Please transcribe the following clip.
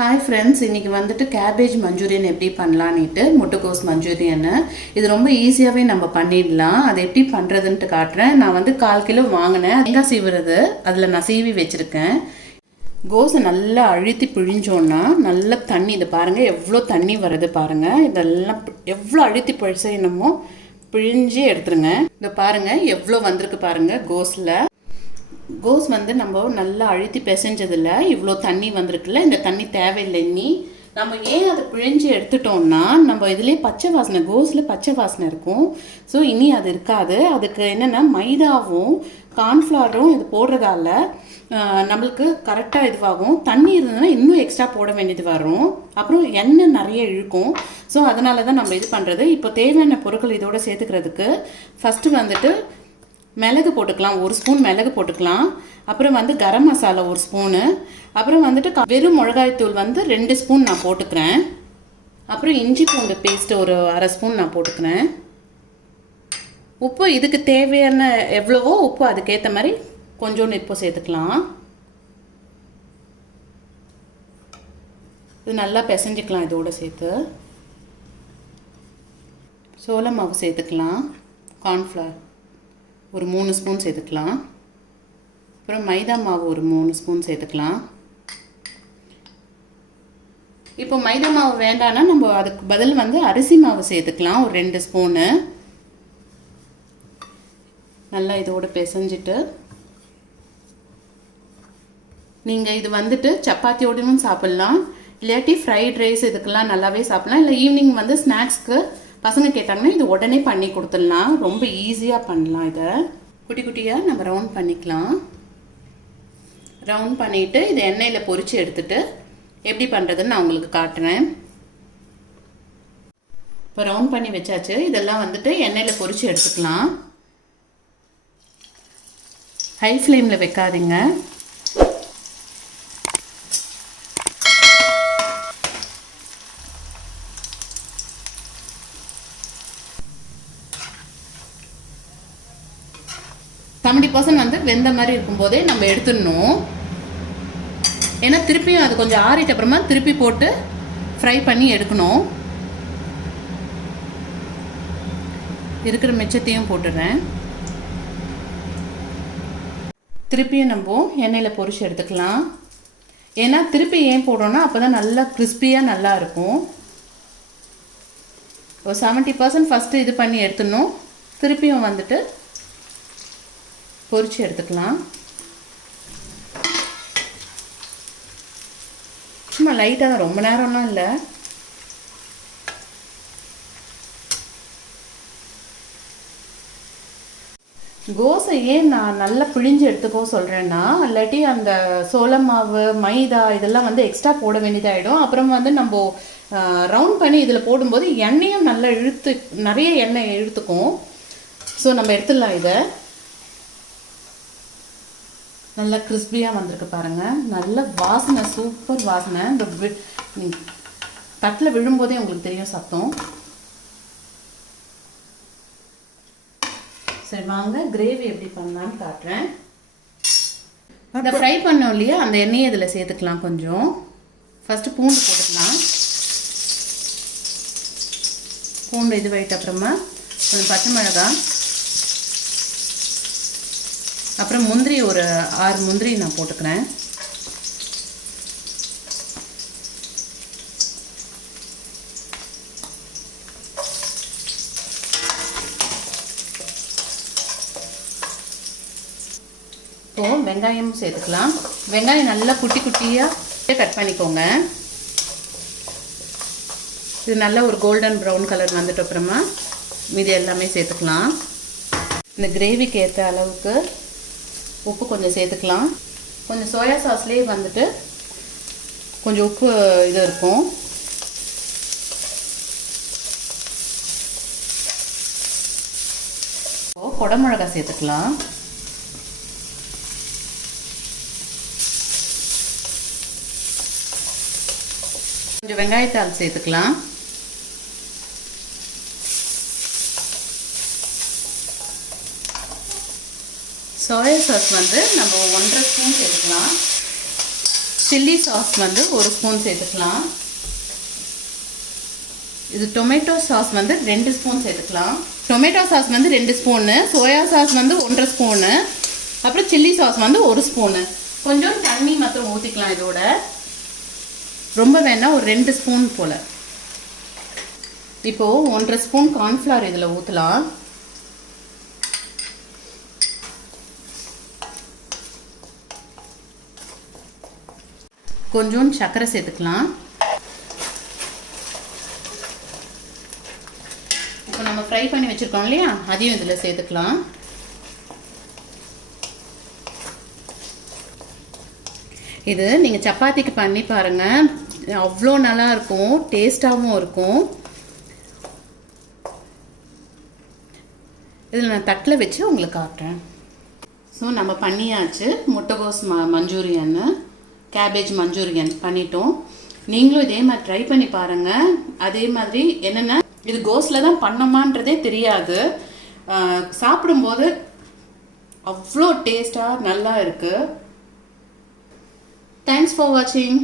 Hi friends, இன்னைக்கு வந்துட்டு cabbage manchurian எப்படி பண்ணலாம்னுட்டு முட்டைகோஸ் manchurian இது ரொம்ப ஈஸியாவே நம்ம பண்ணிடலாம். அது எப்படி பண்றதுன்னு காட்றேன். நான் வந்து 1/4 கிலோ வாங்குனேன். தேங்காய் சீவுறது அதுல நான் சீவி வெச்சிருக்கேன். கோஸை நல்லா அழுத்தி பிழிஞ்சோம்னா நல்ல தண்ணி இத பாருங்க எவ்வளவு தண்ணி வருது பாருங்க. இதெல்லாம் எவ்வளவு அழுத்தி பிழிச்சேனமோ பிழிஞ்சி எடுத்துருங்க. இத பாருங்க எவ்வளவு வந்திருக்கு பாருங்க கோஸ்ல. கோஸ் வந்து நம்ம நல்லா அழுத்தி பிசைஞ்சதில்ல இவ்வளோ தண்ணி வந்திருக்குல்ல இந்த தண்ணி தேவையில்லை இனி நம்ம ஏன் அதை பிழிஞ்சு எடுத்துட்டோம்னா நம்ம இதுலேயே பச்சை வாசனை கோஸில் பச்சை வாசனை இருக்கும் ஸோ இனி அது இருக்காது அதுக்கு என்னென்னா மைதாவும் கார்ன்ஃப்ளவரும் இது போடுறதால நம்மளுக்கு கரெக்டாக இதுவாகும் தண்ணி இருந்ததுன்னா இன்னும் எக்ஸ்ட்ரா போட வேண்டியது வரும் அப்புறம் எண்ணெய் நிறைய இழுக்கும் ஸோ அதனால தான் நம்ம இது பண்ணுறது இப்போ தேவையான பொருட்கள் இதோட சேர்த்துக்கிறதுக்கு ஃபஸ்ட்டு வந்துட்டு மிளகு போட்டுக்கலாம் 1 ஸ்பூன் மிளகு போட்டுக்கலாம் அப்புறம் வந்து கரம் மசாலா 1 ஸ்பூனு அப்புறம் வந்துட்டு வெறும் மிளகாய் தூள் வந்து 2 ஸ்பூன் நான் போட்டுக்கிறேன் அப்புறம் இஞ்சி பூண்டு பேஸ்ட் ஒரு 1/2 ஸ்பூன் நான் போட்டுக்கிறேன் உப்பு இதுக்கு தேவையான எவ்வளவோ உப்பு அதுக்கேற்ற மாதிரி கொஞ்சோண்டு இப்போ சேர்த்துக்கலாம் இது நல்லா பிசைஞ்சிக்கலாம் இதோட சேர்த்து சோள மாவு சேர்த்துக்கலாம் கார்ன்ஃப்ளவர் ஒரு 3 ஸ்பூன் சேர்த்துக்கலாம் அப்புறம் மைதா மாவு ஒரு 3 ஸ்பூன் சேர்த்துக்கலாம் இப்போ மைதா மாவு வேண்டாம்னா நம்ம அதுக்கு பதில் வந்து அரிசி மாவு சேர்த்துக்கலாம் ஒரு 2 ஸ்பூனு நல்லா இதோட பிசைஞ்சிட்டு நீங்கள் இது வந்துட்டு சப்பாத்தியோடவும் சாப்பிட்லாம் இல்லாட்டி ஃப்ரைட் ரைஸ் இதுக்கெல்லாம் நல்லாவே சாப்பிட்லாம் இல்லை ஈவினிங் வந்து ஸ்நாக்ஸ்க்கு பசங்க கேட்டாங்கன்னா இது உடனே பண்ணி கொடுத்துடலாம் ரொம்ப ஈஸியாக பண்ணலாம் இதை குட்டி குட்டியாக நம்ம ரவுண்ட் பண்ணிக்கலாம் ரவுண்ட் பண்ணிவிட்டு இதை எண்ணெயில் பொரித்து எடுத்துட்டு எப்படி பண்ணுறதுன்னு நான் உங்களுக்கு காட்டுறேன் இப்போ ரவுண்ட் பண்ணி வச்சாச்சு இதெல்லாம் வந்துட்டு எண்ணெயில் பொரித்து எடுத்துக்கலாம் ஹை ஃப்ளேமில் வைக்காதீங்க செவன்டி பர்சன்ட் வந்து வெந்த மாதிரி இருக்கும்போதே நம்ம எடுத்துடணும் ஏன்னா திருப்பியும் அது கொஞ்சம் ஆறிட்ட அப்புறமா திருப்பி போட்டு ஃப்ரை பண்ணி எடுக்கணும் இருக்கிற மிச்சத்தையும் போட்டுடுறேன் திருப்பியும் நம்ம எண்ணெயில் பொரிச்சு எடுத்துக்கலாம் ஏன்னா திருப்பி ஏன் போடுறோன்னா அப்போ தான் நல்லா கிறிஸ்பியாக நல்லா இருக்கும் ஒரு 70% ஃபஸ்ட்டு இது பண்ணி எடுத்துடணும் திருப்பியும் வந்துட்டு பொரிச்சு எடுத்துக்கலாம் சும்மா லைட்டாக தான் ரொம்ப நேரம்லாம் இல்லை கோஸை ஏன் நான் நல்லா பிழிஞ்சு எடுத்துக்கோ சொல்கிறேன்னா இல்லாட்டி அந்த சோள மாவு மைதா இதெல்லாம் வந்து எக்ஸ்ட்ரா போட வேண்டியதாகிடும் அப்புறம் வந்து நம்ம ரவுண்ட் பண்ணி இதில் போடும்போது எண்ணெயும் நல்லா நிறைய எண்ணெய் இழுத்துக்கும் ஸோ நம்ம எடுத்துடலாம் இதை நல்லா கிறிஸ்பியாக வந்திருக்கு பாருங்கள் நல்ல வாசனை சூப்பர் வாசனை இந்த தட்டில் விழும்போதே உங்களுக்கு தெரியும் சத்தம் சரி வாங்க கிரேவி எப்படி பண்ணலான்னு காட்டுறேன் இந்த ஃப்ரை பண்ணோம் இல்லையா அந்த எண்ணெயை இதில் சேர்த்துக்கலாம் கொஞ்சம் ஃபஸ்ட்டு பூண்டு போட்டுக்கலாம் பூண்டு இது வைட்ட அப்புறமா கொஞ்சம் பச்சை மிளகாய் அப்புறம் முந்திரி ஒரு 6 முந்திரி நான் போட்டுக்கிறேன் இப்போ வெங்காயம் சேர்த்துக்கலாம் வெங்காயம் நல்லா குட்டி குட்டியாக கட் பண்ணிக்கோங்க இது நல்ல ஒரு கோல்டன் ப்ரௌன் கலர் வந்துட்ட அப்புறமா மீதி எல்லாமே சேர்த்துக்கலாம் இந்த கிரேவிக்கு ஏற்ற அளவுக்கு உப்பு கொஞ்சம் சேர்த்துக்கலாம் கொஞ்சம் சோயா சாஸ்லேயே வந்துட்டு கொஞ்சம் உப்பு இது இருக்கும் குடமிளகாய் சேர்த்துக்கலாம் கொஞ்சம் வெங்காயத்தாள் சேர்த்துக்கலாம் சோயா சாஸ் வந்து நம்ம 1.5 ஸ்பூன் சேர்த்துக்கலாம் சில்லி சாஸ் வந்து 1 ஸ்பூன் சேர்த்துக்கலாம். இது டொமேட்டோ சாஸ் வந்து 2 ஸ்பூன் சேர்த்துக்கலாம். டொமேட்டோ சாஸ் வந்து 2 ஸ்பூனு, சோயா சாஸ் வந்து 1.5 ஸ்பூனு, அப்புறம் சில்லி சாஸ் வந்து 1 ஸ்பூனு. கொஞ்சம் தண்ணி மாத்திரம் ஊற்றிக்கலாம். இதோட ரொம்ப வேணால் ஒரு 2 ஸ்பூன் போல். இப்போது 1.5 ஸ்பூன் கார்ன்ஃப்ளவர் இதில் ஊற்றலாம். கொஞ்சம் சர்க்கரை சேர்த்துக்கலாம். இப்போ நம்ம ஃப்ரை பண்ணி வச்சுருக்கோம் இல்லையா, அதையும் இதில் சேர்த்துக்கலாம். இது நீங்கள் சப்பாத்திக்கு பண்ணி பாருங்கள், அவ்வளோ நல்லாயிருக்கும், டேஸ்ட்டாகவும் இருக்கும். இதில் நான் தட்டில் வச்சு உங்களுக்கு காட்டுறேன். ஸோ நம்ம பண்ணியாச்சு முட்டைகோஸ் மஞ்சூரியன்னு, கேபேஜ் மஞ்சூரியன் பண்ணிட்டோம். நீங்களும் இதே மாதிரி ட்ரை பண்ணி பாருங்கள். அதே மாதிரி என்னென்னா, இது கோஸில் தான் பண்ணோமான்றதே தெரியாது, சாப்பிடும்போது அவ்வளோ டேஸ்ட்டாக நல்லா இருக்குது. தேங்க்ஸ் ஃபார் வாட்சிங்.